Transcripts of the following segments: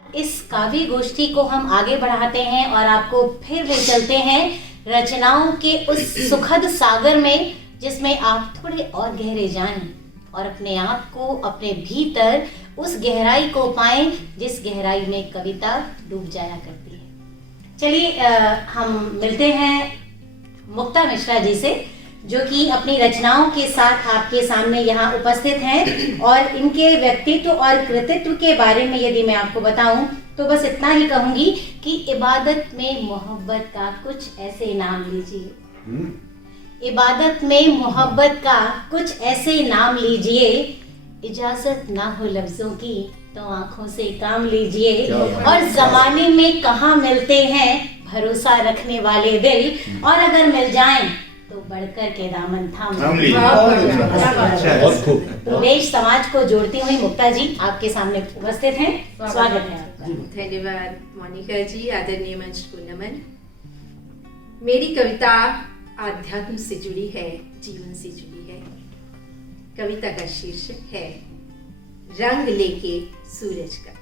इस काव्य गोष्ठी को हम आगे बढ़ाते हैं और आपको फिर ले चलते हैं रचनाओं के उस सुखद सागर में, जिसमें आप थोड़े और गहरे जाएं और अपने आप को, अपने भीतर उस गहराई को पाएं जिस गहराई में कविता डूब जाया करती है। चलिए हम मिलते हैं मुक्ता मिश्रा जी से, जो कि अपनी रचनाओं के साथ आपके सामने यहाँ उपस्थित हैं। और इनके व्यक्तित्व और कृतित्व के बारे में यदि मैं आपको बताऊं तो बस इतना ही कहूंगी कि इबादत में मोहब्बत का कुछ ऐसे नाम लीजिए, इबादत में मोहब्बत का कुछ ऐसे नाम लीजिए, इजाजत ना हो लफ्जों की तो आंखों से काम लीजिए। और जमाने में कहाँ मिलते हैं भरोसा रखने वाले दिल, और अगर मिल जाएं तो बढ़कर के दामन थाम लीजिए। तो देश समाज को जोड़ती हुई मुक्ता जी आपके सामने उपस्थित हैं, स्वागत है आपका। धन्यवाद मोनिका जी, आदरणीय मंच को नमन। मेरी कविता आध्यात्म से जुड़ी है, जीवन से जुड़ी है। कविता का शीर्षक है रंग लेके सूरज का।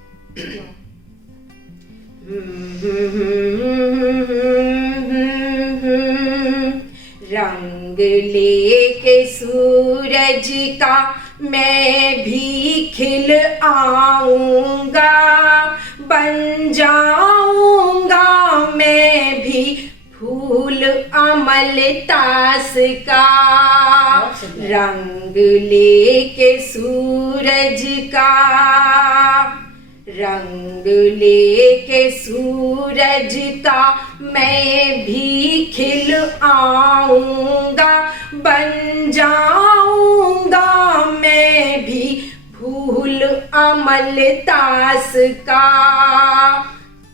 रंग लेके सूरज का मैं भी खिल आऊंगा, बन जाऊंगा मैं भी फूल अमलतास का। रंग लेके सूरज का, रंग लेके सूरज का मैं भी खिल आऊंगा, बन जाऊंगा मैं भी फूल अमलतास का।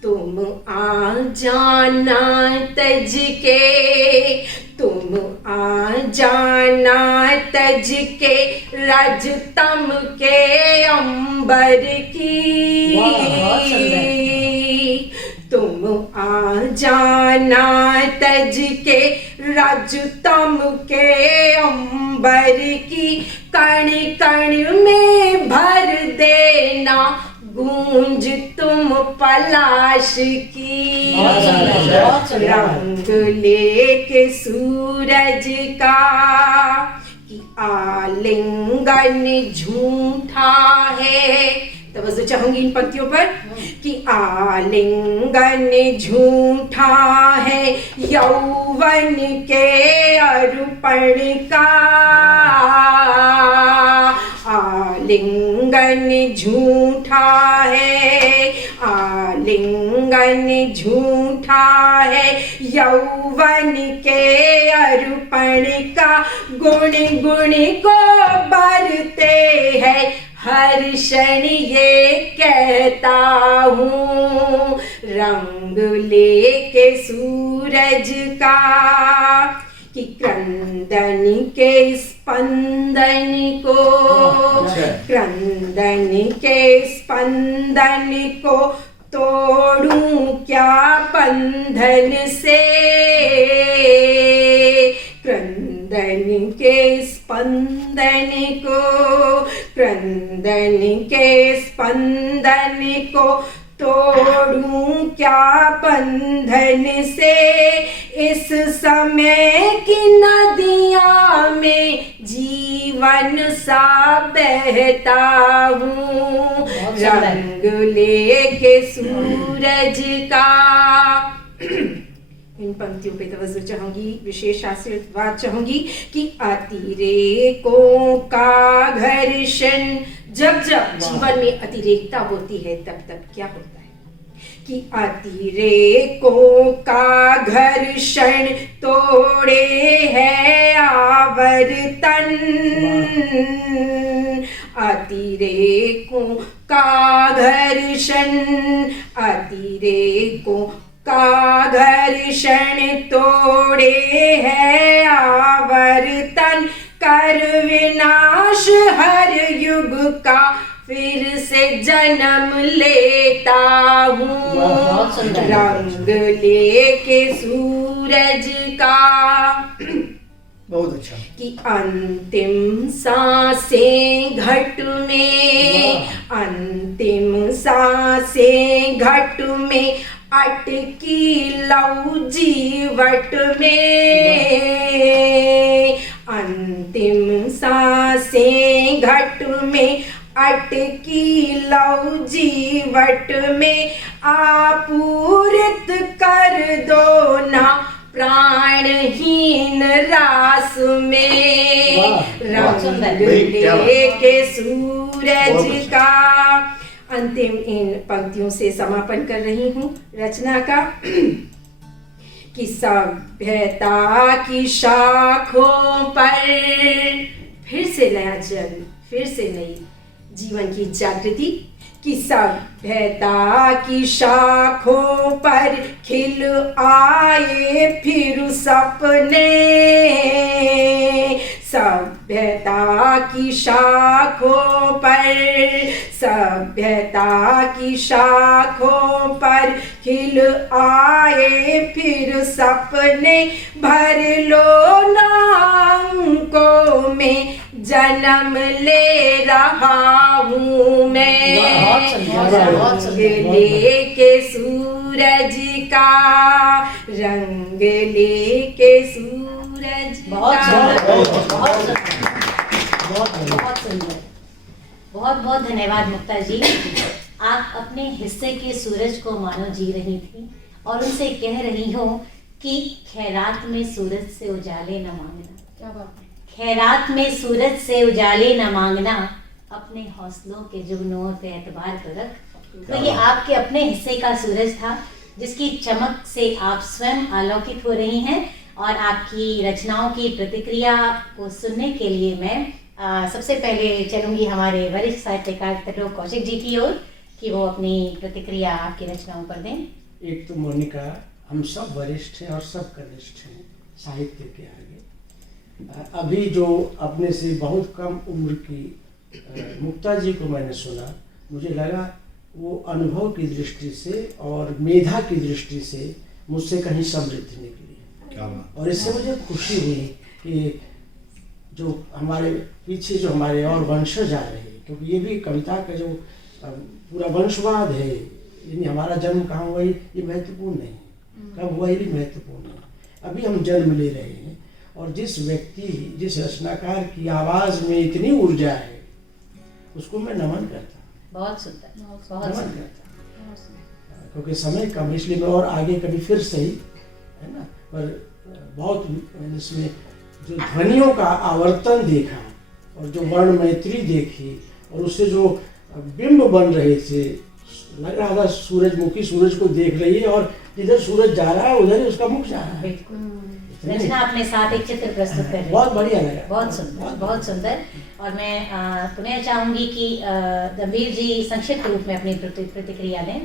तुम आ जाना तज के, तुम आ जाना तज के रजतम के अंबर की। तुम आ जाना तज के रजतम के अंबर की। कण कण में भर देना गूंज तुम पलाश की। रंग लेके सूरज का कि आलिंगन झूठा है। तवज्जो चाहूंगी इन पंक्तियों पर कि आलिंगन झूठा है यौवन के अर्पण का। आलिंगन झूठा है, आलिंगन झूठा है यौवन के अर्पण का। गुण गुण को बरते हैं हर क्षण ये कहता हूँ। रंग लेके सूरज का कि क्रंदन के स्पंदन को, क्रंदन के स्पंदन को तोड़ूं क्या बंधन से। क्रंदन के स्पंदन को, क्रंदन के स्पंदन को तोड़ूं क्या बंधन से। इस समय की नदियाँ में जीवन सा बहता हूँ। रंग लेके सूरज का। इन पंक्तियों पे तवज्जो चाहूंगी, विशेष आशीर्वाद चाहूंगी कि अतिरेकों का घर्षण, जब जब जीवन में अतिरेकता होती है तब तब क्या होता है कि अतिरेकों का घर्षण तोड़े है आवर्तन। अतिरेकों का घर्षण, अतिरेकों का घर्षण तोड़े है आवर्तन। कर विनाश हर युग का फिर से जन्म लेता हूँ। रंग लेके सूरज का। बहुत अच्छा। कि अंतिम सांसें घट में, अंतिम सांसें घट में अटकी लौ जीवट में, अंतिम सांसें घट में अटकी लौ जीवट में, आपूरित कर दो ना प्राणहीन रास में, रंग लेके सूरज का। अंतिम इन पंक्तियों से समापन कर रही हूँ रचना का। कि सभ्यता की शाखों पर फिर से नया जन्म, फिर से नई जीवन की जागृति। कि सभ्यता की शाखों पर खिल आए फिर सपने, सभ्यता की शाखों पर, सभ्यता की शाखों पर खिल आए फिर सपने, भर लो ना अंकों में जन्म ले रहा हूँ मैं, लेके सूरज का, रंग लेके सूरज का। बहुत बहुत धन्यवाद मुक्ता जी। आप अपने हिस्से के सूरज को मानो जी रही थी और उनसे कह रही हो कि खैरात में सूरज से उजाले न मांगना। क्या बात है। खैरात में सूरज से उजाले न मांगना, अपने हौसलों के जुगनुओं पे एतबार तो रख। तो ये आपके अपने हिस्से का सूरज था जिसकी चमक से आप स्वयं आलोकित हो रही हैं। और आपकी रचनाओं की प्रतिक्रिया को सुनने के लिए मैं सबसे पहले चलूंगी हमारे वरिष्ठ साहित्यकार त्रिलोक कौशिक जी की ओर कि वो अपनी प्रतिक्रिया आपकी रचनाओं पर दें। एक तो मोनिका, हम सब वरिष्ठ हैं और सब कनिष्ठ हैं साहित्य के आगे। अभी जो अपने से बहुत कम उम्र की मुक्ता जी को मैंने सुना, मुझे लगा वो अनुभव की दृष्टि से और मेधा की दृष्टि से मुझसे कहीं समृद्ध निकली। और इससे मुझे खुशी हुई कि जो हमारे पीछे जो हमारे और वंशज आ रहे हैं, क्योंकि ये भी कविता का जो पूरा वंशवाद है, यानी हमारा जन्म कहाँ हुआ ये महत्वपूर्ण नहीं, कब हुआ ये भी महत्वपूर्ण नहीं। अभी हम जन्म ले रहे हैं और जिस व्यक्ति, जिस रचनाकार की आवाज़ में इतनी ऊर्जा है, उसको मैं नमन करता हूँ। बहुत सुंदर, बहुत नमन सुंदर। करता, क्योंकि समय कम, इसलिए मैं और आगे कभी फिर सही है ना, पर बहुत इसमें जो ध्वनियों का आवर्तन देखा और जो वर्ण मैत्री देखी और उससे जो बिंब बन रहे थे, लग रहा था सूरजमुखी सूरज को देख रही है और जिधर सूरज जा रहा है उधर ही उसका मुख जा रहा है। रचना अपने साथ एक चित्र प्रस्तुत कर रही है। बहुत बढ़िया लगा, बहुत सुंदर, बहुत सुंदर। और मैं पुनः चाहूंगी कि गंभीर जी संक्षिप्त रूप में अपनी प्रतिक्रिया दें।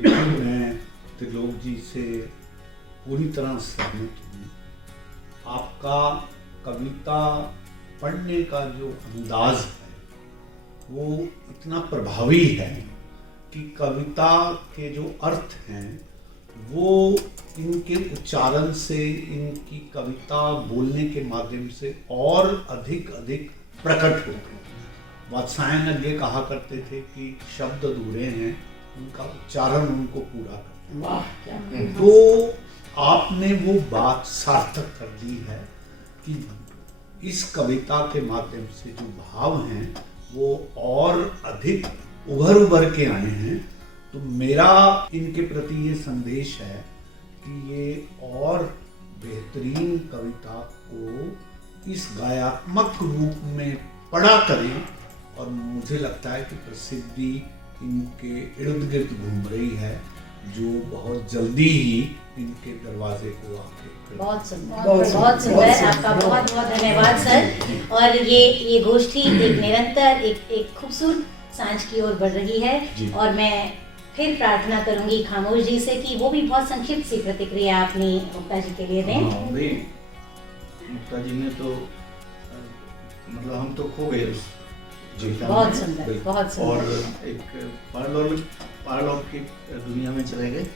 मैं त्रिलोक जी से पूरी तरह सहमत हूँ। आपका कविता पढ़ने का जो अंदाज है वो इतना प्रभावी है कि कविता के जो अर्थ हैं वो इनके उच्चारण से, इनकी कविता बोलने के माध्यम से और अधिक अधिक प्रकट होते हैं। वात्स्यायन अज्ञे कहा करते थे कि शब्द अधूरे हैं, उनका उच्चारण उनको पूरा करते हैं। वाह, क्या तो आपने वो बात सार्थक कर दी है कि इस कविता के माध्यम से जो भाव हैं वो और अधिक उभर के आए हैं। तो मेरा इनके प्रति ये संदेश है कि ये और बेहतरीन कविता को इस गायात्मक रूप में पढ़ा करें। और मुझे लगता है कि प्रसिद्धि इनके इर्द गिर्द घूम रही है, जो बहुत जल्दी ही इनके दरवाजे को आके बहुत सुंदर, बहुत सुंदर। आपका बहुत बहुत धन्यवाद सर। और ये गोष्ठी एक निरंतर एक खूबसूरत सांझ की ओर बढ़ रही है। और मैं फिर प्रार्थना करूंगी खामोश जी से कि वो भी बहुत संक्षिप्त सी प्रतिक्रिया अपनी मुक्ता जी के लिए दें। मुक्ता जी ने तो मतलब हम तो खो गए उस बहुत सुंदर, बहुत सुंदर। और एक पारलौकिक दुनिया में चले गए,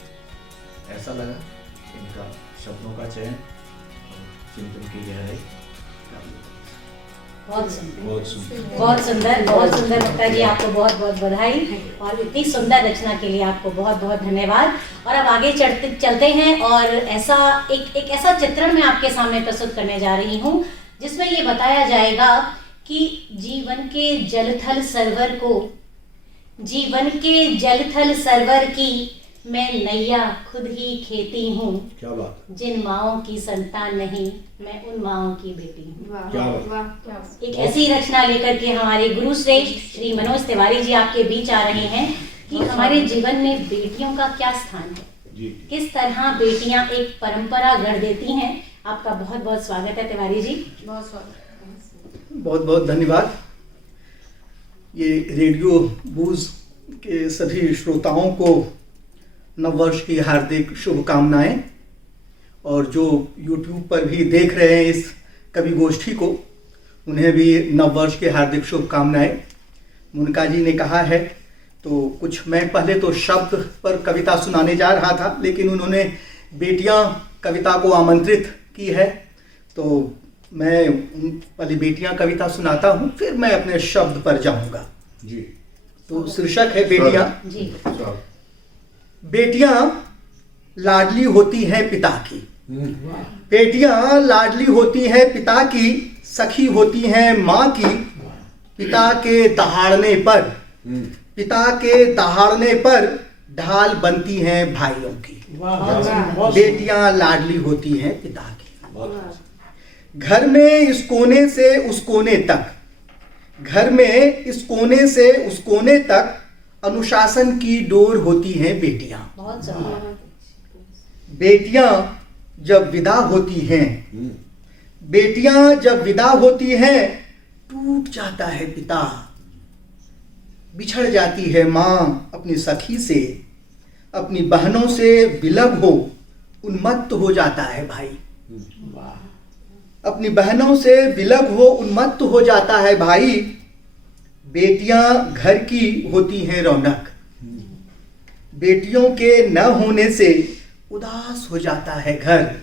ऐसा लगा। इनका शब्दों का चयन, चिंतन की गहराई। बहुत सुंदर, बहुत सुंदर। बहुत सुंदर, बहुत सुंदर मुक्ता जी, आपको बहुत बहुत बधाई और इतनी सुंदर रचना के लिए आपको बहुत बहुत धन्यवाद। और अब आगे चलते हैं और ऐसा एक ऐसा चित्रण मैं आपके सामने प्रस्तुत करने जा रही हूँ जिसमें ये बताया जाएगा कि जीवन के जलथल सरवर की मैं नैया खुद ही खेती हूँ। क्या बात है। जिन माँओं की संतान नहीं, मैं उन माँओं की बेटी हूँ। वाह क्या बात। वाह क्या बात। एक ऐसी रचना लेकर के हमारे गुरु श्रेष्ठ श्री मनोज तिवारी जी आपके बीच आ रहे हैं कि हमारे जीवन में बेटियों का क्या स्थान है, जी। किस तरह बेटियां एक परंपरा गढ़ देती हैं। आपका बहुत बहुत स्वागत है तिवारी जी। बहुत स्वागत। बहुत बहुत धन्यवाद। ये रेडियो बूज के सभी श्रोताओं को नववर्ष की हार्दिक शुभकामनाएं, और जो YouTube पर भी देख रहे हैं इस कवि गोष्ठी को, उन्हें भी नववर्ष की हार्दिक शुभकामनाएं। मुनका जी ने कहा है तो कुछ, मैं पहले तो शब्द पर कविता सुनाने जा रहा था, लेकिन उन्होंने बेटियां कविता को आमंत्रित की है, तो मैं पहले बेटियां कविता सुनाता हूं, फिर मैं अपने शब्द पर जाऊंगा। जी। तो शीर्षक है बेटियां। जी। स्वागत। बेटियां लाडली होती हैं पिता की, बेटियां लाडली होती हैं पिता की, सखी होती हैं माँ की, पिता के दहाड़ने पर ढाल बनती हैं भाइयों की। बेटियां लाडली होती हैं पिता की। घर में इस कोने से उस कोने तक, घर में इस कोने से उस कोने तक अनुशासन की डोर होती हैं बेटियां। बहुत सुंदर। बेटियां जब विदा होती हैं, बेटियां जब विदा होती हैं, टूट जाता है पिता, बिछड़ जाती है माँ अपनी सखी से, अपनी बहनों से विलग हो उन्मत्त हो जाता है भाई, अपनी बहनों से विलग हो उन्मत्त हो जाता है भाई। बेटियां घर की होती हैं रौनक, बेटियों के न होने से उदास हो जाता है घर,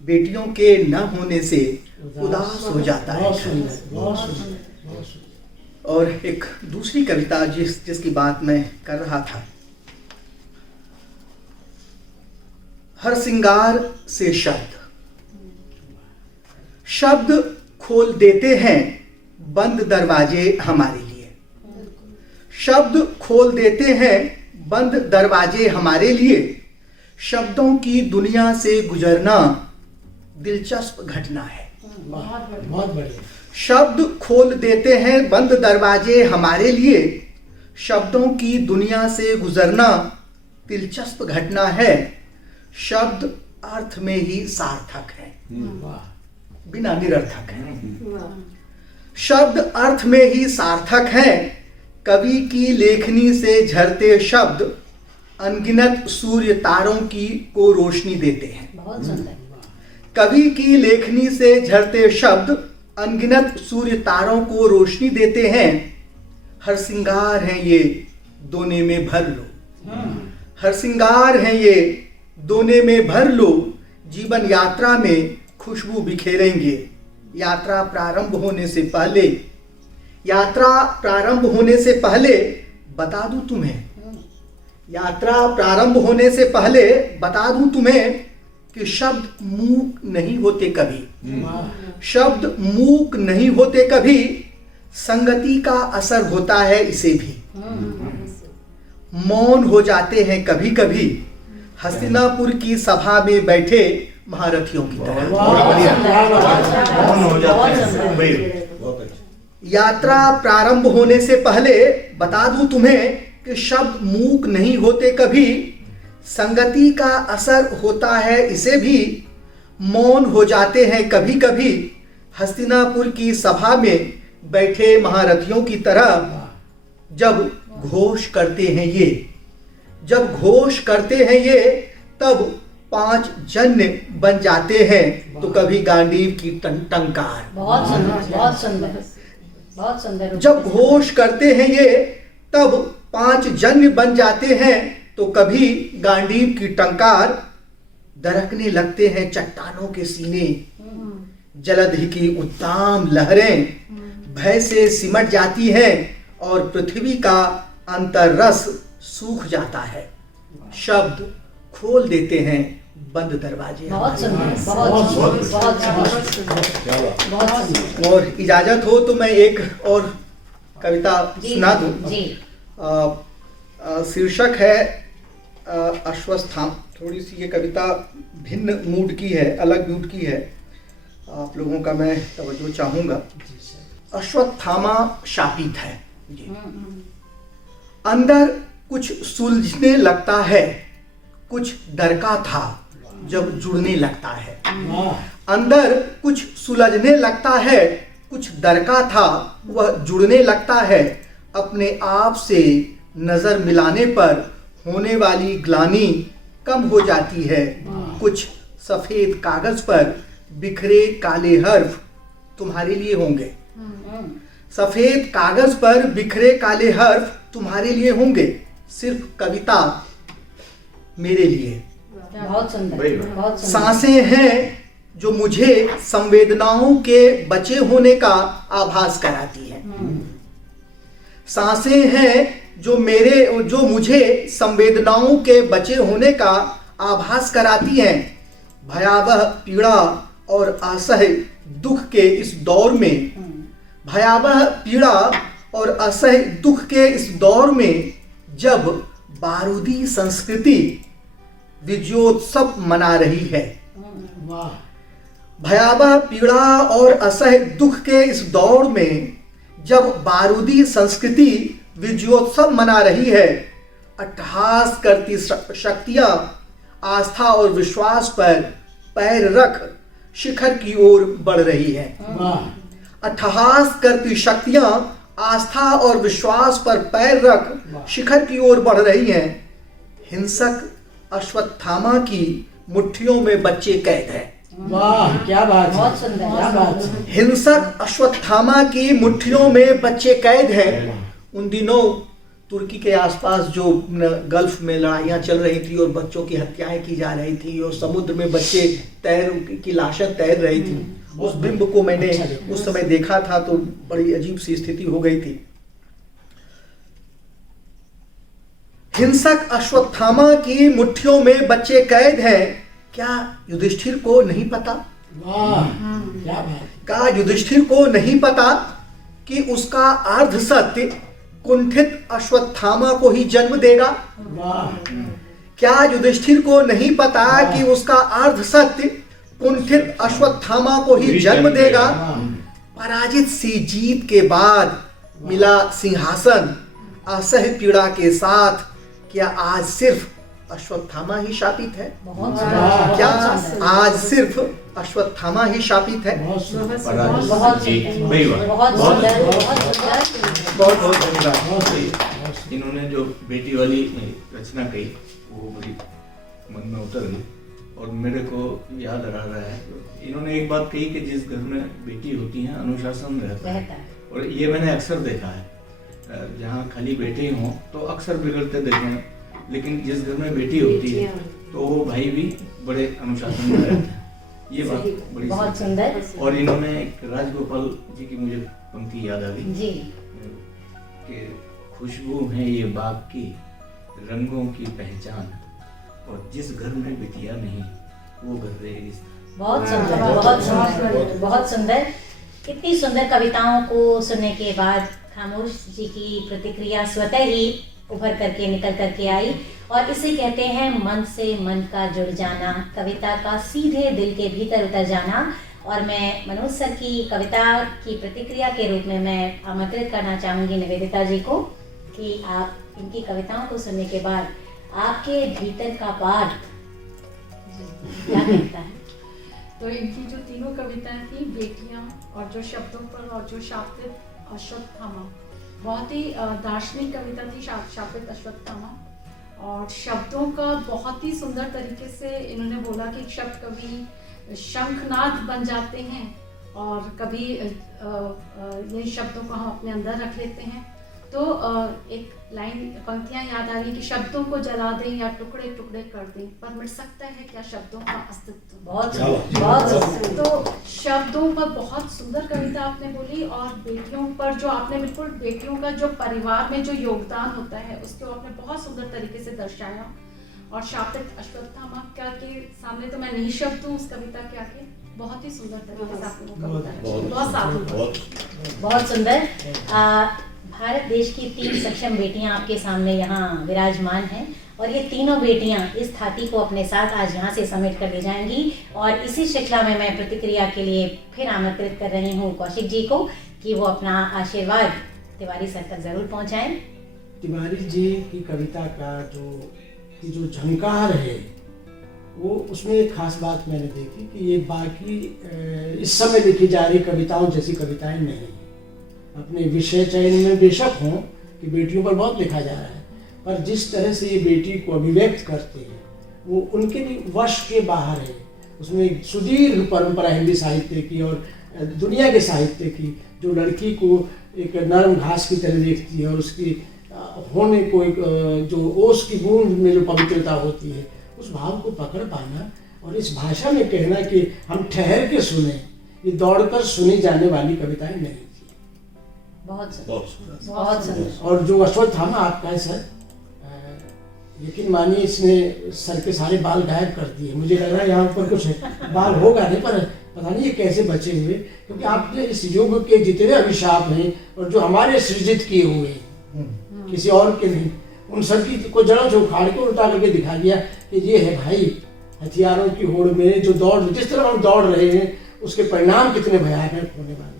बेटियों के न होने से उदास हो जाता है घर। और एक दूसरी कविता जिसकी बात मैं कर रहा था, हर श्रृंगार से शब्द खोल देते हैं बंद दरवाजे हमारे लिए, शब्द खोल देते हैं बंद दरवाजे हमारे लिए। शब्दों की दुनिया से गुजरना दिलचस्प घटना है। बहुत बढ़िया। शब्द खोल देते हैं बंद दरवाजे हमारे लिए, शब्दों की दुनिया से गुजरना दिलचस्प घटना है। शब्द अर्थ में ही सार्थक है, बिना निरर्थक है। शब्द अर्थ में ही सार्थक है, कवि की लेखनी से झरते शब्द अनगिनत सूर्य तारों की को रोशनी देते हैं। बहुत सुंदर। कवि की लेखनी से झरते शब्द अनगिनत सूर्य तारों को रोशनी देते हैं। हर श्रृंगार है ये दोने में भर लो, हर श्रृंगार है ये दोने में भर लो, जीवन यात्रा में खुशबू बिखेरेंगे। यात्रा प्रारंभ होने से पहले, यात्रा प्रारंभ होने से पहले बता दूं तुम्हें, यात्रा प्रारंभ होने से पहले बता दूं तुम्हें कि शब्द मूक नहीं होते कभी, शब्द मूक नहीं होते कभी, संगति का असर होता है इसे भी। मौन हो जाते हैं कभी कभी, हस्तिनापुर की सभा में बैठे महारथियों की तरह। मौन हो जाते हैं। बहुत अच्छा। यात्रा प्रारंभ होने से पहले बता दूं तुम्हें कि शब्द मूक नहीं होते कभी, संगति का असर होता है इसे भी। मौन हो जाते हैं कभी कभी, हस्तिनापुर की सभा में बैठे महारथियों की तरह। जब घोष करते हैं ये, जब घोष करते हैं ये, तब 5 जन्य बन जाते हैं, तो कभी गांडीव की टंकार। बहुत सुंदर, बहुत सुंदर, बहुत सुंदर। जब घोष करते हैं ये, तब 5 जन्य बन जाते हैं, तो कभी गांडीव की टंकार। दरकने लगते हैं चट्टानों के सीने, जलधि की उत्ताम लहरें भय से सिमट जाती हैं और पृथ्वी का अंतररस सूख जाता है। शब्द खोल देते हैं बंद दरवाजे। बहुत सुंदर, बहुत बहुत सुंदर, बहुत बहुत सुंदर, क्या बात। बहुत सुंदर। और इजाजत हो तो मैं एक और कविता जी, सुना दूं। जी। शीर्षक है अश्वत्थामा। थोड़ी सी ये कविता भिन्न मूड की है, अलग मूड की है, आप लोगों का मैं तवज्जो चाहूंगा। जी सर। अश्वत्थामा शापित है जी। अंदर कुछ सुलझने लगता है, कुछ डर का था जब जुड़ने लगता है। वाह। अंदर कुछ सुलझने लगता है, कुछ डर का था वह जुड़ने लगता है। अपने आप से नजर मिलाने पर होने वाली ग्लानि कम हो जाती है। कुछ सफेद कागज पर बिखरे काले हर्फ तुम्हारे लिए होंगे। सफेद कागज पर बिखरे काले हर्फ तुम्हारे लिए होंगे, सिर्फ कविता मेरे लिए। बहुत सुंदर, वही बात। बहुत सुंदर। सांसें हैं जो मुझे संवेदनाओं के बचे होने का आभास कराती है। सांसें हैं जो मुझे संवेदनाओं के बचे होने का आभास कराती हैं। भयावह पीड़ा और असह्य दुख के इस दौर में, भयावह पीड़ा और असह्य दुख के इस दौर में जब बारूदी संस्कृति विजयोत्सव मना रही है। वाह। भयावह पीड़ा और असह्य दुख के इस दौर में जब बारूदी संस्कृति विजयोत्सव मना रही है, अट्टहास करती शक्तियां आस्था और विश्वास पर पैर रख शिखर की ओर बढ़ रही है। वाह। अट्टहास करती शक्तियां आस्था और विश्वास पर पैर रख शिखर की ओर बढ़ रही हैं। हिंसक अश्वत्थामा की मुट्ठियों में बच्चे कैद हैं। वाह, क्या बात है। बहुत सुंदर, क्या बात है। हिंसक अश्वत्थामा की मुट्ठियों में बच्चे कैद हैं। उन दिनों तुर्की के आसपास जो गल्फ में लड़ाइयाँ चल रही थी और बच्चों की हत्याएं की जा रही थी और समुद्र में बच्चे की लाशें तैर रही थी, उस बिंब को मैंने उस समय देखा था तो बड़ी अजीब सी स्थिति हो गई थी। हिंसक अश्वत्थामा की मुट्ठियों में बच्चे कैद हैं। क्या युधिष्ठिर को नहीं पता? वाह, क्या बात। क्या युधिष्ठिर को नहीं पता कि उसका अर्ध सत्य कुंठित अश्वत्थामा को ही जन्म देगा? वाह। क्या युधिष्ठिर को नहीं पता कि उसका अर्ध सत्य कुंठित अश्वत्थामा को ही जन्म देगा? पराजित सी जीत के बाद मिला सिंहासन असह्य पीड़ा के साथ, क्या आज सिर्फ अश्वत्थामा ही शापित है? बहुत वाह। क्या बहुत सुंदर। आज सिर्फ अश्वत्थामा ही शापित है? बहुत सुंदर। बहुत जी, सुंदर, वही बात। बहुत सुंदर, बहुत सुंदर। बहुत बहुत धन्यवाद। बहुत सही। इन्होंने जो बेटी वाली रचना कही वो मेरी मन में उतर गई और मेरे को याद रह रहा है। इन्होंने एक बात कही कि जिस घर में बेटी होती है अनुशासन रहता है, रहता है। और ये मैंने अक्सर देखा है। जहाँ खाली बेटे हों तो अक्सर बिगड़ते देखे हैं, लेकिन जिस घर में बेटी होती है तो वो भाई भी बड़े अनुशासन में रहते हैं। ये बात बड़ी बहुत सही सुंदर। है। और इन्होंने एक राजगोपाल जी की मुझे पंक्ति याद आ गई जी। कि खुशबू है ये बाग की, रंगों की पहचान, और जिस घर में बिटिया नहीं वो घर रेगिस्तान। बहुत सुंदर, बहुत सुंदर, बहुत सुंदर। इतनी सुंदर कविताओं को सुनने के बाद खामोश जी की प्रतिक्रिया स्वतः ही उभर करके निकल करके आई, और इसे कहते हैं मन से मन का जुड़ जाना, कविता का सीधे दिल के भीतर उतर जाना। और मैं मनोज सर की कविता की प्रतिक्रिया के रूप में मैं आमंत्रित करना चाहूँगी निवेदिता जी को कि आप इनकी कविताओं को सुनने के बाद आपके भीतर का पाठ क्या कहता है? तो इनकी जो तीनों कविताएं थी, बेटियां और जो शब्दों पर और जो शापित अश्वत्थामा, बहुत ही दार्शनिक कविता थी शापित अश्वत्थामा। और शब्दों का बहुत ही सुंदर तरीके से इन्होंने बोला कि शब्द कभी शंखनाद बन जाते हैं और कभी इन शब्दों को हम अपने अंदर रख लेते हैं। तो एक लाइन पंक्तियां याद आ रही कि शब्दों को जला दें या टुकड़े टुकड़े कर दें, पर मिट सकता है क्या शब्दों का अस्तित्व। बहुत क्या सुंदर, बात। बहुत सुंदर। तो शब्दों पर बहुत सुंदर कविता आपने बोली, और बेटियों पर जो आपने बिल्कुल बेटियों का जो परिवार में जो योगदान होता है उसको आपने बहुत सुंदर तरीके से दर्शाया। और शापित अश्वत्थामा का के सामने तो मैं नहीं शब्द हूँ उस कविता के आगे, बहुत ही सुंदर तरीके से आपने वो कविता रची। बहुत साधु। बहुत सुंदर। भारत देश की 3 सक्षम बेटियां आपके सामने यहाँ विराजमान हैं, और ये तीनों बेटियां इस थाती को अपने साथ आज यहाँ से समेट कर ले जाएंगी। और इसी श्रृंखला में मैं प्रतिक्रिया के लिए फिर आमंत्रित कर रही हूँ कौशिक जी को कि वो अपना आशीर्वाद तिवारी सर तक जरूर पहुँचाएं। तिवारी जी की कविता का जो झंकार है, वो उसमें एक खास बात मैंने देखी कि ये बाकी इस समय लिखी जा रही कविताओं जैसी कविताएं नहीं हैं। अपने विषय चयन में बेशक हों कि बेटियों पर बहुत लिखा जा रहा है, पर जिस तरह से ये बेटी को अभिव्यक्त करते हैं वो उनके भी वश के बाहर है। उसमें एक सुदीर्घ परंपरा हिंदी साहित्य की और दुनिया के साहित्य की, जो लड़की को एक नरम घास की तरह देखती है और उसकी होने को एक जो ओस की बूंद में जो पवित्रता होती है, उस भाव को पकड़ पाना और इस भाषा में कहना कि हम ठहर के सुने, ये दौड़कर सुनी जाने वाली कविताएं नहीं थी। बहुत सुंदर, बहुत सुंदर। बहुत सुंदर। और जो अश्वत्थामा आपका है सर, यकीन मानिए इसने सर के सारे बाल गायब कर दिए। मुझे लग रहा है यहाँ पर कुछ बाल होगा नहीं, पर पता नहीं ये कैसे बचे हुए, क्योंकि आपने इस युग के जितने अभिशाप हैं और जो हमारे सृजित किए हुए हैं, किसी और के नहीं, उन सब की को जड़ों से उखाड़ के उल्टा करके दिखा दिया कि ये है भाई हथियारों की होड़ में जो दौड़, जिस तरह हम दौड़ रहे हैं उसके परिणाम कितने भयानक होने वाले हैं।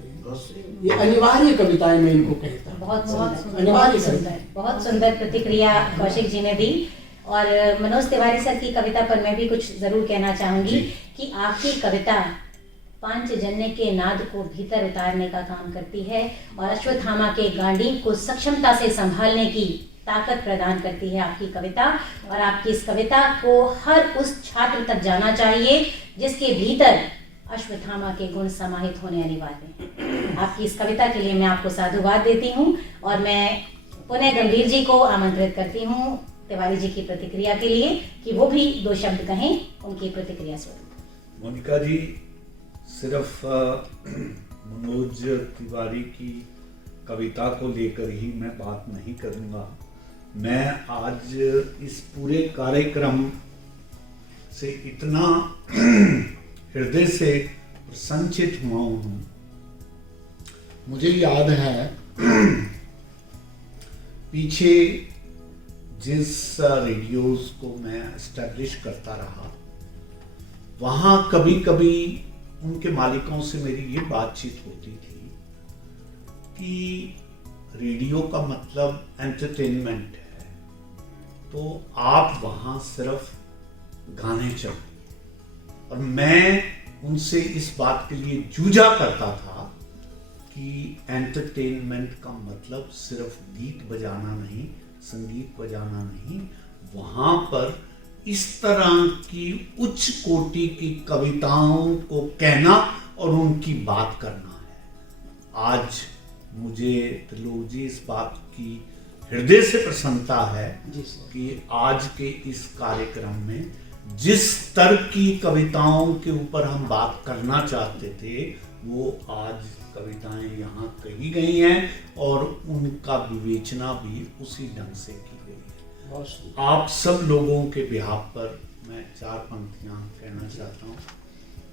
ये अनिवार्य कविताएं मैं इनको कहता हूँ। बहुत सुंदर, अनिवार्य बहुत सुंदर, बहुत सुंदर प्रतिक्रिया कौशिक जी ने दी। और मनोज तिवारी सर की कविता पर मैं भी कुछ जरूर कहना चाहूंगी कि आपकी कविता पांचजन्य के नाद को भीतर उतारने का काम करती है और अश्वत्थामा के गांडीव को सक्षमता से संभालने की ताकत प्रदान करती है आपकी कविता। और आपकी इस कविता को हर उस छात्र तक जाना चाहिए जिसके भीतर अश्वत्थामा के गुण समाहित होने अनिवार्य हैं। आपकी इस कविता के लिए मैं आपको साधुवाद देती हूँ और मैं पुनः गंभीर जी को आमंत्रित करती हूँ तिवारी जी की प्रतिक्रिया के लिए कि वो भी 2 शब्द कहें उनकी प्रतिक्रिया स्वरूप। मोनिका जी, सिर्फ मनोज तिवारी की कविता को लेकर ही मैं बात नहीं करूँगा। मैं आज इस पूरे कार्यक्रम से इतना हृदय से प्रसन्नचित हुआ हूँ। मुझे याद है पीछे जिस रेडियोज को मैं एस्टैब्लिश करता रहा, वहाँ कभी कभी उनके मालिकों से मेरी ये बातचीत होती थी कि रेडियो का मतलब एंटरटेनमेंट है, तो आप वहाँ सिर्फ गाने चलाइए। और मैं उनसे इस बात के लिए जूझा करता था कि एंटरटेनमेंट का मतलब सिर्फ गीत बजाना नहीं, संगीत बजाना नहीं, वहाँ पर इस तरह की उच्च कोटि की कविताओं को कहना और उनकी बात करना है। आज मुझे त्रिलोक जी इस बात की हृदय से प्रसन्नता है कि आज के इस कार्यक्रम में जिस स्तर की कविताओं के ऊपर हम बात करना चाहते थे वो आज कविताएं यहाँ कही गई हैं और उनका विवेचना भी उसी ढंग से की गई है। आप सब लोगों के बिहाफ पर मैं 4 पंक्तियां कहना चाहता हूँ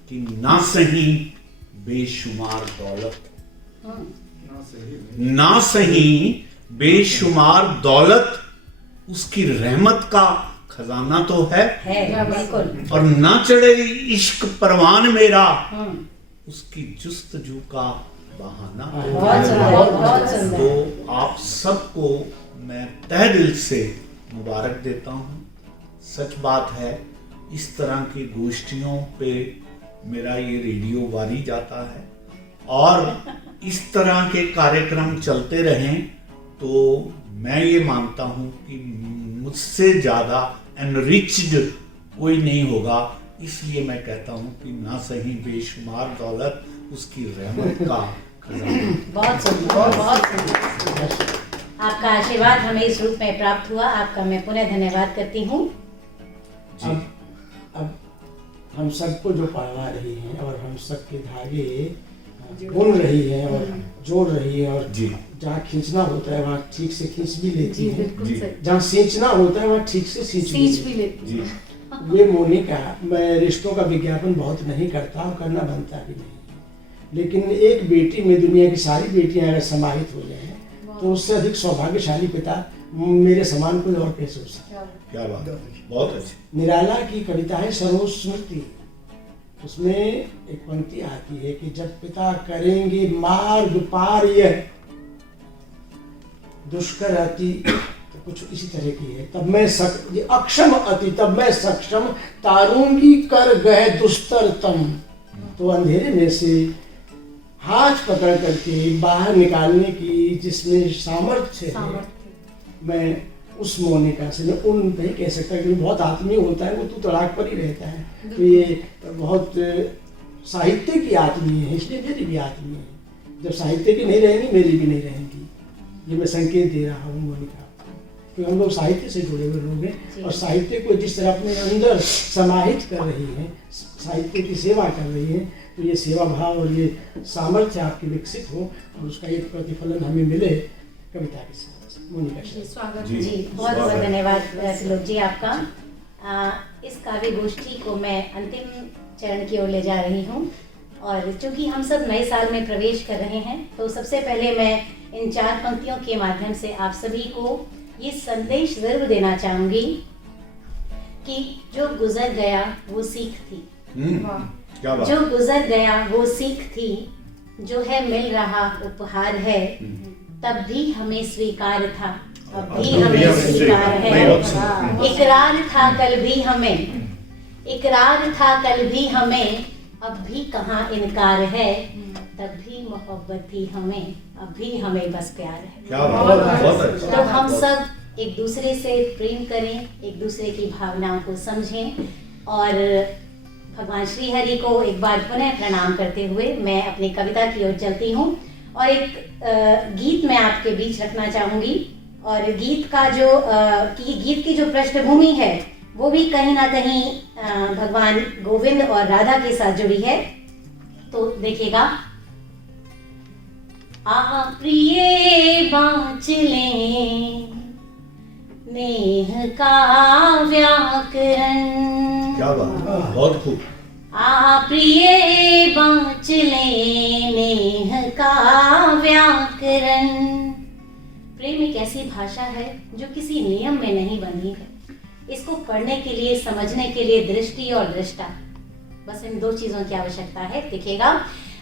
कि ना सही बेशुमार दौलत, ना सही बेशुमार दौलत, उसकी रहमत का खजाना तो है बिल्कुल। और ना चढ़े इश्क परवान मेरा, उसकी जुस्तजू का बहाना। बहुत सुंदर, बहुत सुंदर। तो आप सबको मैं तहे दिल से मुबारक देता हूँ। सच बात है, इस तरह की गोष्ठियों पे मेरा ये रेडियो वारी जाता है और इस तरह के कार्यक्रम चलते रहें तो मैं ये मानता हूँ कि मुझसे ज़्यादा एनरिच्ड कोई नहीं होगा। इसलिए मैं कहता हूँ कि ना सही बेशुमार दौलत, उसकी रहमत का खजाना। बहुत सुंदर, बहुत सुंदर। आपका आशीर्वाद हमें इस रूप में प्राप्त हुआ, आपका मैं पुनः धन्यवाद करती हूँ। अब हम सबको जो पढ़वा रही हैं और हम सबके धागे बुन रही हैं और जोड़ रही है, और जी जहाँ खींचना होता है वहाँ ठीक से खींच भी लेती जी है, बिल्कुल जी। सही। जहाँ सींचना होता है वहाँ ठीक से सींच भी सींच भी लेती लेती जी ये मोनिका, मैं रिश्तों का विज्ञापन बहुत नहीं करता और करना बनता भी नहीं, लेकिन एक बेटी में दुनिया की सारी बेटियां अगर समाहित हो जाएं तो उससे अधिक सौभाग्यशाली पिता मेरे समान कोई और कैसे हो सकता है। क्या बात है, बहुत अच्छी। निराला की कविता है सरोज स्मृति, उसमें एक पंक्ति आती है कि जब पिता करेंगे मार्ग पार यह दुष्कर अति, तो कुछ इसी तरह की है, तब मैं ये अक्षम अति तब मैं सक्षम तारूंगी कर गए दुस्तर तम। तो अंधेरे में से हाथ पकड़ करके बाहर निकालने की जिसमें सामर्थ्य है, मैं उस मोनिका से, मैं उन नहीं कह सकता कि बहुत आत्मीय होता है, वो तो तड़ाक पर ही रहता है, तो ये बहुत साहित्य की आत्मीय है, इसलिए मेरी भी आत्मीय है। जब साहित्य की नहीं रहेंगी मेरी भी नहीं रहेंगी, ये मैं संकेत दे रहा हूँ मोनिका, क्योंकि हम लोग साहित्य से जुड़े हुए लोग हैं और साहित्य को जिस तरह अपने अंदर समाहित कर रही हैं, साहित्य की सेवा कर रही हैं, तो ये सेवा भाव और ये सामर्थ्य आपकी विकसित हो और उसका एक प्रतिफलन हमें मिले कविता के साथ। मोनिका जी, स्वागत जी। है। जी बहुत बहुत धन्यवाद त्रिलोक जी आपका। इस काव्य गोष्ठी को मैं अंतिम चरण की ओर ले जा रही हूँ, और चूंकि हम सब नए साल में प्रवेश कर रहे हैं, तो सबसे पहले मैं इन 4 पंक्तियों के माध्यम से आप सभी को ये संदेश जरूर देना चाहूंगी कि जो गुजर गया वो सीख थी, क्या बात। जो गुजर गया वो सीख थी, जो है मिल रहा उपहार है, तब भी हमें स्वीकार था, अब भी हमें स्वीकार है। इकरार था कल भी हमें, इकरार था कल भी हमें, अब भी कहाँ इनकार है, तब भी मोहब्बत थी हमें, अब भी हमें बस प्यार है। क्या बात, बहुत अच्छा। तो हम सब एक दूसरे से प्रेम करें, एक दूसरे की भावनाओं को समझें, और भगवान श्री हरि को एक बार पुनः प्रणाम करते हुए मैं अपनी कविता की ओर चलती हूँ। और एक गीत मैं आपके बीच रखना चाहूँगी, और गीत का जो गीत की जो पृष्ठभूमि है वो भी कहीं ना कहीं भगवान गोविंद और राधा के साथ जुड़ी है। तो देखिएगा। आ प्रिय बाँच लें नेह का व्याकरण, क्या बात, बहुत खूब। आ प्रिय बाँच लें नेह का व्याकरण। प्रेम एक ऐसी भाषा है जो किसी नियम में नहीं बनी है, इसको पढ़ने के लिए, समझने के लिए दृष्टि और दृष्टा, बस इन 2 चीजों की आवश्यकता है। देखिएगा।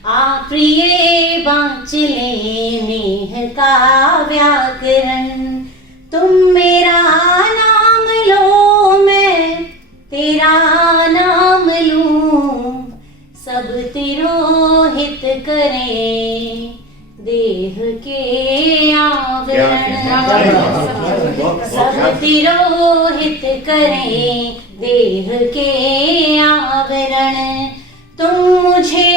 आ प्रिय बाँच लें नेह का व्याकरण, तुम मेरा नाम लो मैं तेरा नाम लूं, सब तिरोहित करें देह के आवरण, सब तिरोहित करें देह के आवरण। तुम मुझे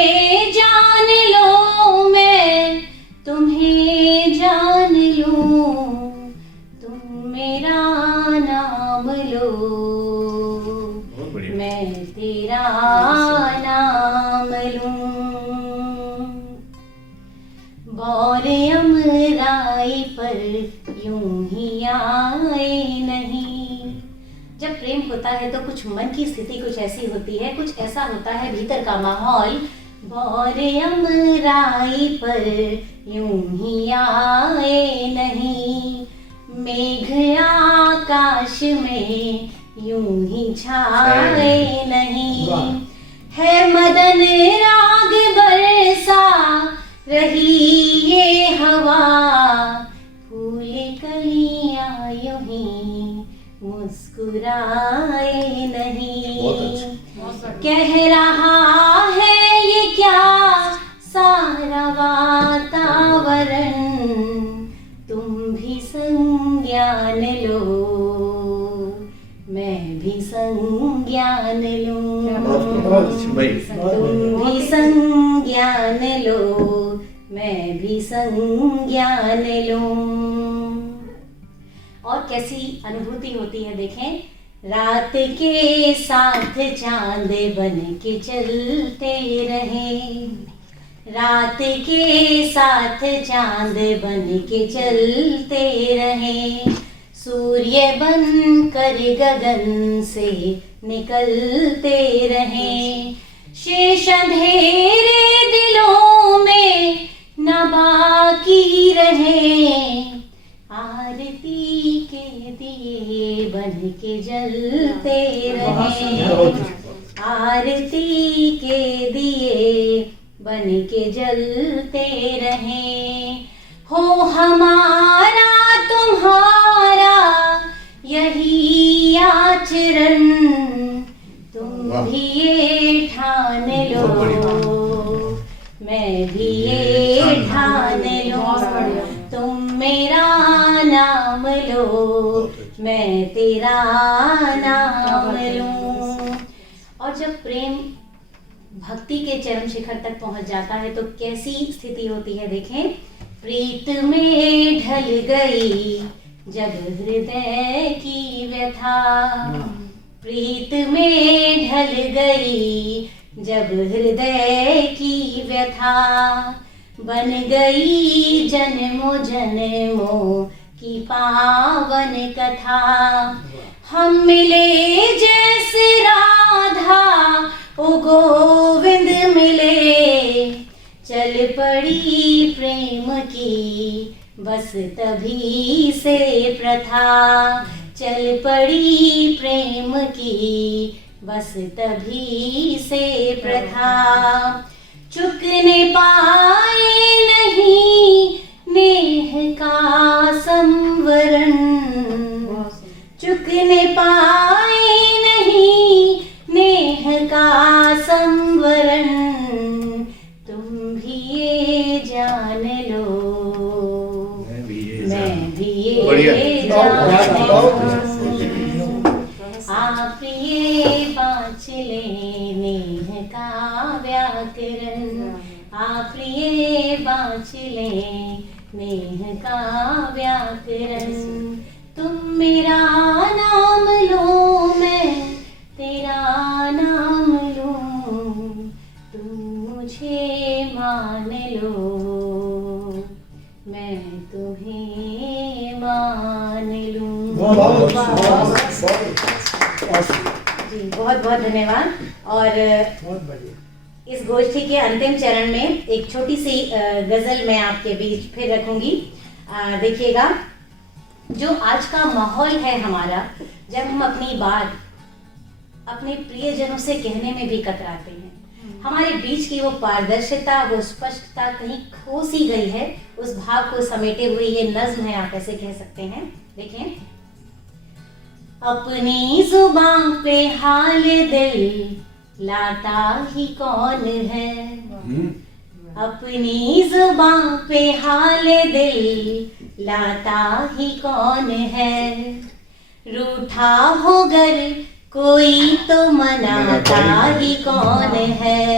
जान लो मैं तुम्हें जान लूं, तुम मेरा नाम लो मैं तेरा नाम लूं। बौर अमराई पर यूं ही आए नहीं। जब प्रेम होता है तो कुछ मन की स्थिति कुछ ऐसी होती है, कुछ ऐसा होता है भीतर का माहौल। बौर अमराई पर यूं ही आए नहीं, मेघ आकाश में यूं ही छाए नहीं। है मदन राग बरसा रही ये हवा, फूल कलियां यूं ही मुस्कुराए नहीं। कह रहा है ये क्या सारा वातावरण, तुम भी संज्ञान लो मैं भी संज्ञान लूं, तुम भी संज्ञान लो मैं भी संज्ञान लूं। कैसी अनुभूति होती है देखें। रात के साथ चांद बन के चलते रहे, रात के साथ चांद बन के चलते रहे, सूर्य बन कर गगन से निकलते रहे, शेष अंधेरे दिलों में न बाकी रहे, आरती के दिए बन के जलते रहे, आरती के दिए बन के जलते रहे। हो हमारा तुम्हारा यही आचरण, तुम भी ये ठान लो, मैं भी ये ठान लो, तुम मेरा नाम लो, मैं तेरा नाम लूं। और जब प्रेम भक्ति के चरम शिखर तक पहुंच जाता है तो कैसी स्थिति होती है देखें। प्रीत में ढल गई जब हृदय की व्यथा, प्रीत में ढल गई जब हृदय की व्यथा, बन गई जन्मों जन्मों की पावन कथा। हम मिले जैसे राधा ओ गोविंद मिले, चल पड़ी प्रेम की बस तभी से प्रथा, चल पड़ी प्रेम की बस तभी से प्रथा। चुकने पाए नहीं नेह का संवरण, चुकने पाए नहीं नेह का संवरण, तुम भी ये जान लो, मैं भी ये जान लो, आप ये बाँच ले नेह का व्याकरण, आप ये बाँच ले नेह का व्याकरण, तुम मेरा नाम लो, मैं तेरा नाम लूं, तुम मुझे मान लो, मैं तुम्हें मान लूं। जी बहुत बहुत धन्यवाद। और बहुत बढ़िया। इस गोष्ठी के अंतिम चरण में एक छोटी सी गजल मैं आपके बीच फिर रखूंगी। देखिएगा, जो आज का माहौल है हमारा, जब हम अपनी बात अपने प्रियजनों से कहने में भी कतराते हैं, हमारे बीच की वो पारदर्शिता, वो स्पष्टता कहीं खो सी गई है। उस भाव को समेटे हुए ये नज्म है, आप ऐसे कह सकते हैं। देखें, अपनी जुबान पे हाल दिल लाता ही कौन है, अपनी जुबान पे हाल दिल लाता ही कौन है, रूठा हो गर कोई तो मनाता ही कौन है,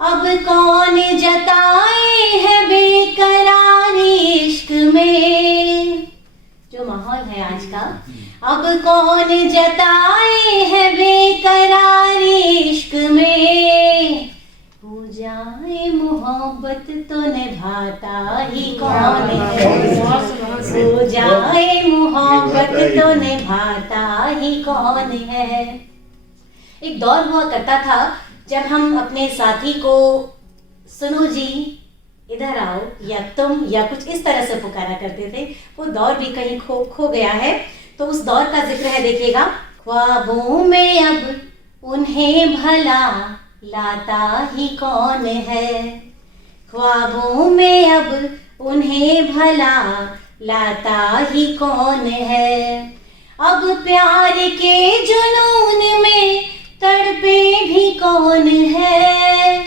अब कौन जताए है बेकरार इश्क में। जो माहौल है आज का, अब कौन जताए है बेकरार इश्क में, हो जाए मोहब्बत तो निभाता ही कौन है, हो जाए मोहब्बत तो निभाता ही कौन है। एक दौर हुआ करता था जब हम अपने साथी को सुनो जी इधर आओ या तुम या कुछ इस तरह से पुकारा करते थे। वो दौर भी कहीं खो गया है, तो उस दौर का जिक्र है। देखिएगा, ख्वाबों में अब उन्हें भला लाता ही कौन है, ख्वाबों में अब उन्हें भला लाता ही कौन है, अब प्यार के जुनून में तड़पे भी कौन है,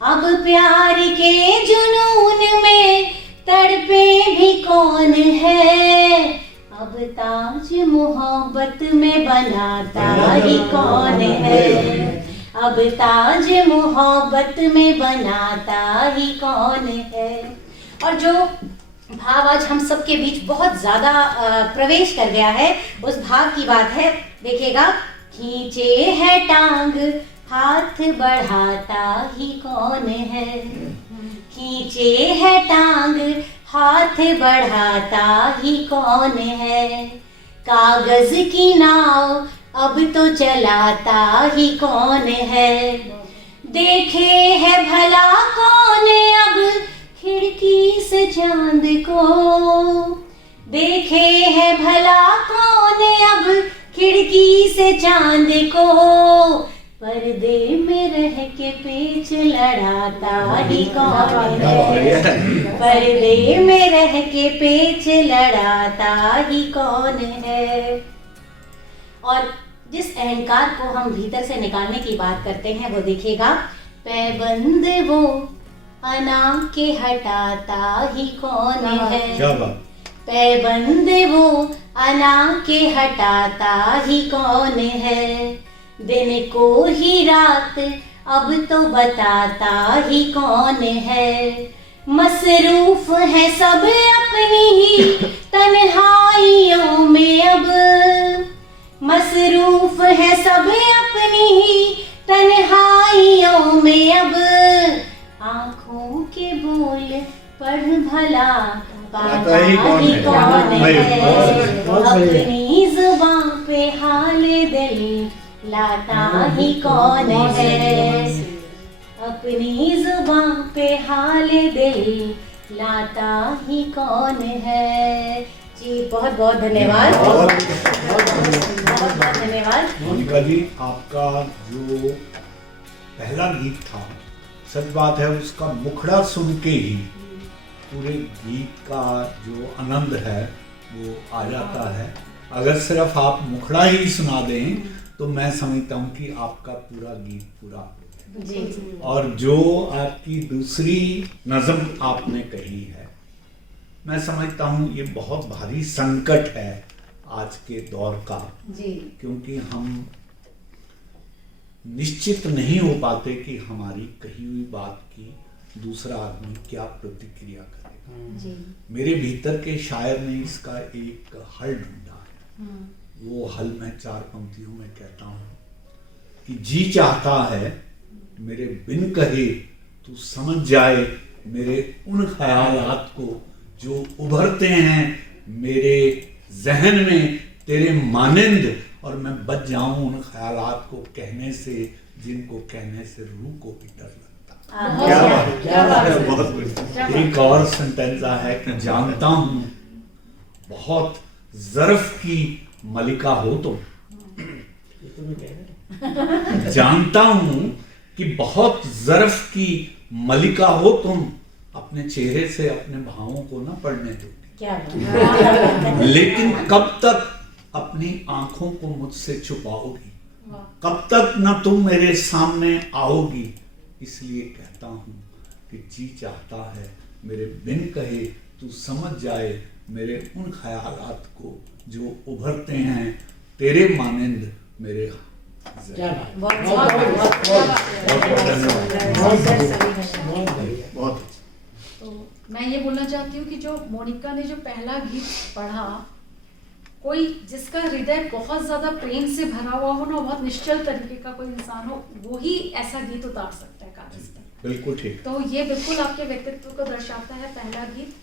अब प्यार के जुनून में तड़पे भी कौन है, अब ताज मोहब्बत में बनाता ही कौन है, अब ताज मोहब्बत में बनाता ही कौन है। और जो भाव आज हम सबके बीच बहुत ज्यादा प्रवेश कर गया है। उस भाव की बात है, देखिएगा। खींचे है टांग हाथ बढ़ाता ही कौन है, खींचे है टांग हाथ बढ़ाता ही कौन है, कागज की नाव अब तो चलाता ही कौन है, देखे है भला कौन अब खिड़की से चांद को, देखे है भला कौन अब खिड़की से चांद को, पर्दे में रह के पेच लड़ाता ही कौन है, पर्दे में रह के पेच लड़ाता ही कौन है। और जिस अहंकार को हम भीतर से निकालने की बात करते हैं वो देखिएगा। पैबंद वो अना के हटाता ही कौन है, क्या बात। पैबंद वो अना के हटाता ही कौन है, दिन को ही रात अब तो बताता ही कौन है, मसरूफ है सब अपनी ही तन्हाइयों में अब, मसरूफ है सब अपनी ही तन्हाइयों में अब, आँखों के बोल पढ़ भला पाता ही कौन है, अपनी जुबान पे हाल दिल लाता ही कौन है, अपनी जुबान पे हाल दिल लाता ही कौन है। जी बहुत बहुत धन्यवाद, बहुत बहुत धन्यवाद। मोनिका जी, आपका जो पहला गीत था, सच बात है उसका मुखड़ा सुन के ही पूरे गीत का जो आनंद है वो आ जाता है। अगर सिर्फ आप मुखड़ा ही सुना दें तो मैं समझता हूँ कि आपका पूरा गीत पूरा। जी। और जो आपकी दूसरी नज़म आपने कही है, मैं समझता हूँ ये बहुत भारी संकट है आज के दौर का, जी। क्योंकि हम निश्चित नहीं हो पाते कि हमारी कही हुई बात की दूसरा आदमी क्या प्रतिक्रिया करेगा। जी। मेरे भीतर के शायर ने इसका एक हल ढूंढा है। वो हल मैं 4 पंक्तियों में कहता हूँ कि जी चाहता है मेरे बिन कहे तू समझ जाए मेरे उन ख्यालात को जो उभरते हैं मेरे जहन में तेरे मानिंद, और मैं बच जाऊं उन ख्यालात को कहने से जिनको कहने से रूह को भी डर लगता। क्या बात है, क्या बात है, बहुत बढ़िया। एक और सेंटेंसा है कि जानता हूं बहुत ज़र्फ की मलिका हो तुम, जानता हूं कि बहुत ज़र्फ की मलिका हो तुम, अपने चेहरे से अपने भावों को ना पढ़ने दो, क्या बात है। लेकिन कब तक अपनी आंखों को मुझसे छुपाओगी, कब तक ना तुम मेरे सामने आओगी, इसलिए कहता हूँ कि जी चाहता है मेरे बिन कहे तू समझ जाए मेरे उन ख्यालात को जो उभरते हैं तेरे मानिंद मेरे। क्या बात, बहुत बहुत बहुत। तो मैं ये बोलना चाहती हूँ कि जो मोनिका ने जो पहला गीत पढ़ा, कोई जिसका हृदय बहुत ज्यादा प्रेम से भरा हुआ हो ना, बहुत निश्चल तरीके का कोई इंसान हो, वो ही ऐसा गीत उतार सकता है कागज पर। बिल्कुल ठीक। तो ये बिल्कुल आपके व्यक्तित्व को दर्शाता है पहला गीत।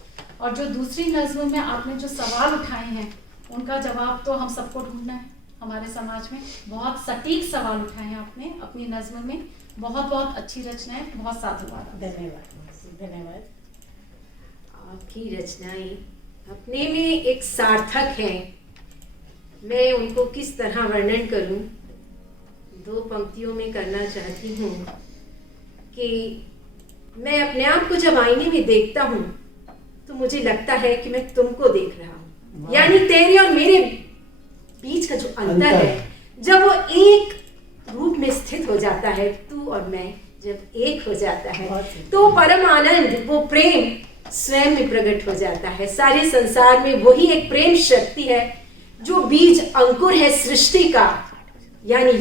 और जो दूसरी नज्म में आपने जो सवाल उठाए हैं उनका जवाब तो हम सबको ढूंढना है हमारे समाज में। बहुत सटीक सवाल उठाए हैं आपने अपनी नज्म में, बहुत बहुत अच्छी रचना है, बहुत साधुवाद। धन्यवाद, धन्यवाद। आपकी रचनाएं अपने में एक सार्थक हैं। मैं उनको किस तरह वर्णन करूं, 2 पंक्तियों में करना चाहती हूं कि मैं अपने आप को जब आईने में देखता हूं तो मुझे लगता है कि मैं तुमको देख रहा हूं, यानी तेरे और मेरे बीच का जो अंतर है, जब वो एक रूप में स्थित हो जाता है, तू और मैं जब एक हो जाता है तो परम आनंद, वो प्रेम स्वयं में प्रकट हो जाता है। सारे संसार में वही एक प्रेम शक्ति है जो बीज अंकुर है सृष्टि का, यानी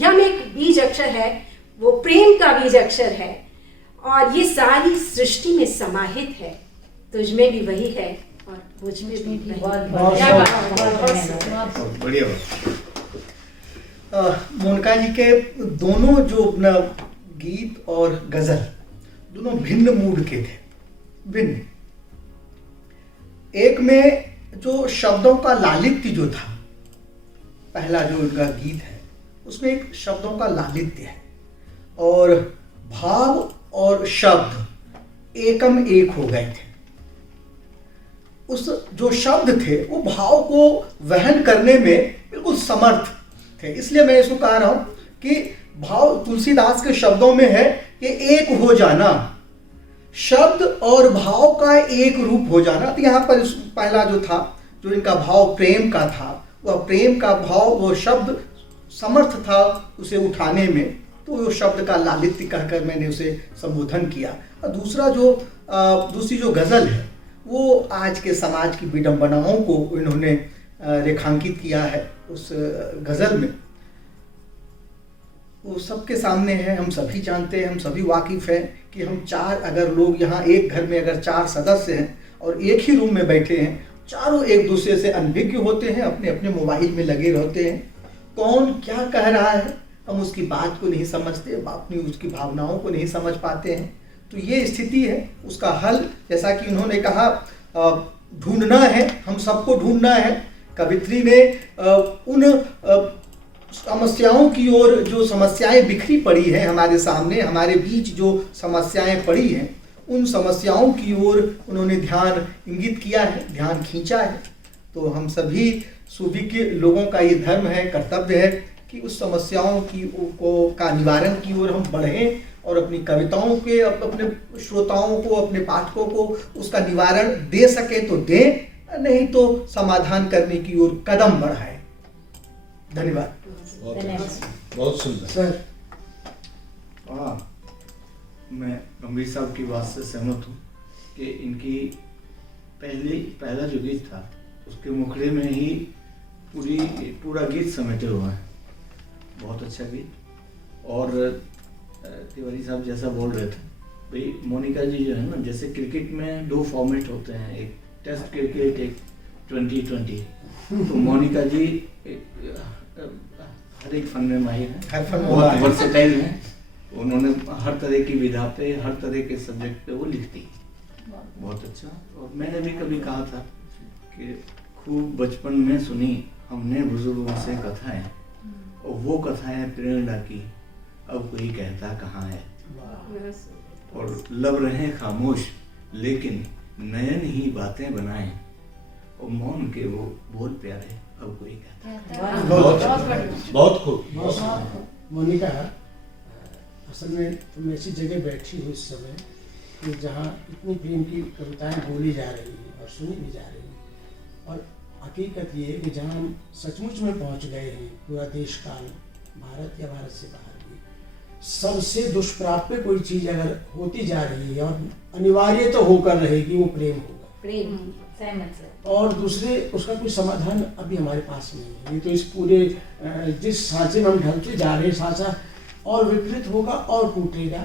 यम एक बीज अक्षर है, वो प्रेम का बीज अक्षर है और ये सारी सृष्टि में समाहित है। तुझ में भी वही है और मुझ में भी वही बहुत है। बहुत क्या बात, बहुत बहुत सुंदर। बहुत बढ़िया बात। मोनिका जी के दोनों जो अपना गीत और गजल दोनों भिन्न मूड के थे, भिन्न। एक में जो शब्दों का लालित्य जो था, पहला जो उनका गीत है उसमें एक शब्दों का लालित्य है और भाव और शब्द एकम एक हो गए थे। उस जो शब्द थे वो भाव को वहन करने में बिल्कुल समर्थ थे। इसलिए मैं इसको कह रहा हूं कि भाव तुलसीदास के शब्दों में है कि एक हो जाना, शब्द और भाव का एक रूप हो जाना। तो यहाँ पर पहला जो था, जो इनका भाव प्रेम का था, वह प्रेम का भाव, वो शब्द समर्थ था उसे उठाने में, तो वो शब्द का लालित्य कहकर मैंने उसे संबोधन किया। और दूसरी जो गज़ल है वो आज के समाज की विडंबनाओं को इन्होंने रेखांकित किया है उस गज़ल में। वो सबके सामने है, हम सभी जानते हैं, हम सभी वाकिफ़ हैं कि हम चार अगर लोग यहाँ एक घर में अगर 4 सदस्य हैं और एक ही रूम में बैठे हैं, चारों एक दूसरे से अनभिज्ञ होते हैं, अपने अपने मोबाइल में लगे रहते हैं। कौन क्या कह रहा है हम उसकी बात को नहीं समझते, अपनी उसकी भावनाओं को नहीं समझ पाते हैं। तो ये स्थिति है। उसका हल, जैसा कि उन्होंने कहा, ढूंढना है, हम सबको ढूंढना है। कवित्री ने उन समस्याओं की ओर, जो समस्याएं बिखरी पड़ी हैं हमारे सामने, हमारे बीच जो समस्याएं पड़ी हैं, उन समस्याओं की ओर उन्होंने ध्यान इंगित किया है, ध्यान खींचा है। तो हम सभी सुविज्ञ लोगों का ये धर्म है, कर्तव्य है कि उस समस्याओं का निवारण की ओर हम बढ़ें और अपनी कविताओं के, अपने श्रोताओं को, अपने पाठकों को उसका निवारण दे सके तो दें, नहीं तो समाधान करने की ओर कदम बढ़ाएं। धन्यवाद। बहुत सुंदर सर। मैं गंभीर साहब की बात से सहमत हूँ कि इनकी पहला जो गीत था उसके मुखड़े में ही पूरा गीत समेटे हुआ है। बहुत अच्छा गीत। और तिवारी साहब जैसा बोल रहे थे, भाई मोनिका जी जो है ना, जैसे क्रिकेट में 2 फॉर्मेट होते हैं, एक टेस्ट क्रिकेट, एक 2020। तो मोनिका जी हर एक फन में माहिर है, बहुत वर्सेटाइल है। उन्होंने हर तरह की विधा पे, हर तरह के सब्जेक्ट पे वो लिखती, बहुत अच्छा। और मैंने भी कभी कहा था कि खूब बचपन में सुनी हमने बुजुर्गों से कथाएं, और वो कथाएं प्रेरणा की, अब कोई कहता कहाँ है। और लब रहे खामोश लेकिन नयन ही बातें बनाएं, और मौन के वो बोल प्यारे, अब कोई कहता। बहुत खूब। मोनिका, असल में तुम ऐसी जगह बैठी हो इस समय कि जहाँ इतनी प्रेम की कविताएं बोली जा रही हैं और सुनी भी जा रही हैं, और हकीकत ये है कि जहाँ हम सचमुच में पहुँच गए हैं, पूरा देश काल, भारत या भारत से बाहर भी, सबसे दुष्प्राप्य कोई चीज़ अगर होती जा रही है और अनिवार्य तो होकर रहेगी, वो प्रेम होगा। प्रेम, सहमत सर। और दूसरे, उसका कोई समाधान अभी हमारे पास नहीं है। ये तो इस पूरे जिस सांचे में हम ढलते जा रहे हैं, सांचा और विकृत होगा और टूटेगा,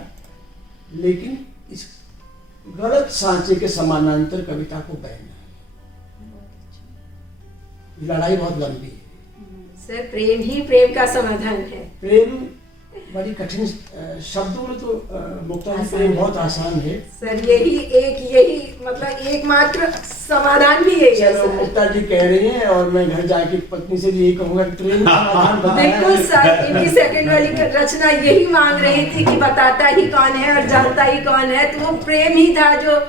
लेकिन इस गलत सांचे के समानांतर कविता को बहना है। लड़ाई बहुत लंबी है सर। प्रेम ही प्रेम का समाधान है। प्रेम बड़ी कठिन शब्दों में तो मुक्ता जी प्रेम बहुत आसान है सर। यही मतलब एकमात्र समाधान भी यही है चलो सर। मुक्ता जी कह रही हैं और मैं घर जाके पत्नी से भी यही कहूंगा कि प्रेम का समाधान बताया बिल्कुल है। सर। इनकी सेकंड वाली रचना यही मांग रही थी कि बताता ही कौन है और जानता ही कौन है, तो वो प्रेम ही था जो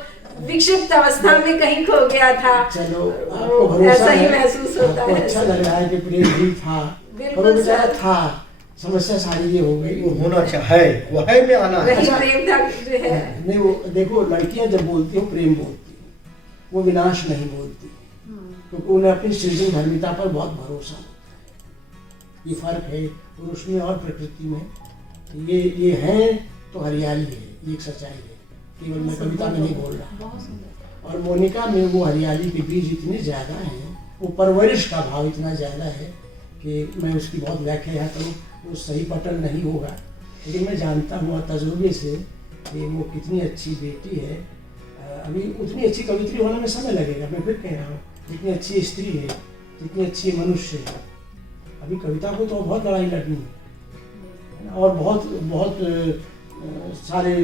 विक्षिप्त अवस्था में कहीं खो गया था। चलो आपको भरोसा ऐसा ही है, महसूस होता आपको है। अच्छा लग रहा है कि प्रेम भी था, बिल्कुल और वो बेचारा सर। था। समस्या सारी ये हो गई, वो होना चाहिए, वो है में आना है। वही प्रेम था जो है। नहीं, वो देखो, लड़कियां जब बोलती हैं प्रेम बोलती हैं, वो विनाश नहीं बोलती, क्योंकि उन्हें अपनी सृजन धर्मिता पर बहुत भरोसा होता है। ये फर्क है पुरुष में और प्रकृति में। तो ये है तो हरियाली है, ये एक सच्चाई है, केवल मैं कविता में नहीं बोल रहा। बहुत सुंदर। और मोनिका में वो हरियाली के बीज इतने ज़्यादा हैं, वो परवरिश का भाव इतना ज़्यादा है कि मैं उसकी बहुत व्याख्या यहाँ करूँ वो सही पटल नहीं होगा, लेकिन मैं जानता हूँ तजुर्बे से कि वो कितनी अच्छी बेटी है। अभी उतनी अच्छी कवित्री होने में समय लगेगा। मैं फिर कह रहा हूँ, जितनी अच्छी स्त्री है, जितनी अच्छी मनुष्य है, अभी कविता को तो बहुत लड़ाई लड़नी है और बहुत बहुत सारे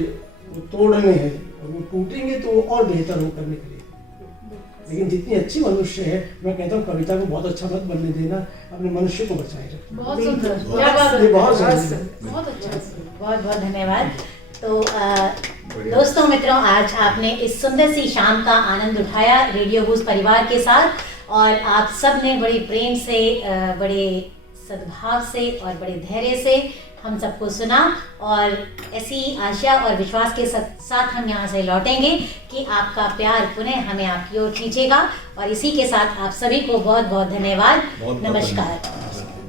तोड़ने हैं और वो टूटेंगे तो और बेहतर हो करने के लिए। लेकिन जितनी अच्छी मनुष्य है, मैं कहता हूँ कविता को बहुत अच्छा मत बनने देना, अपने मनुष्य को बचाए रखना। बहुत सुंदर, क्या बात है, ये बहुत जरूरी है। बहुत अच्छा। बहुत बहुत धन्यवाद। तो दोस्तों मित्रों, आज आपने इस सुंदर सी शाम का आनंद उठाया रेडियो बूस्ट परिवार के साथ, और आप सब ने बड़े प्रेम से, बड़े सद्भाव से और बड़े धैर्य से हम सबको सुना, और ऐसी आशा और विश्वास के साथ हम यहाँ से लौटेंगे कि आपका प्यार पुनः हमें आपकी ओर खींचेगा। और इसी के साथ आप सभी को बहुत बहुत धन्यवाद। बहुत नमस्कार। धन्यवाद।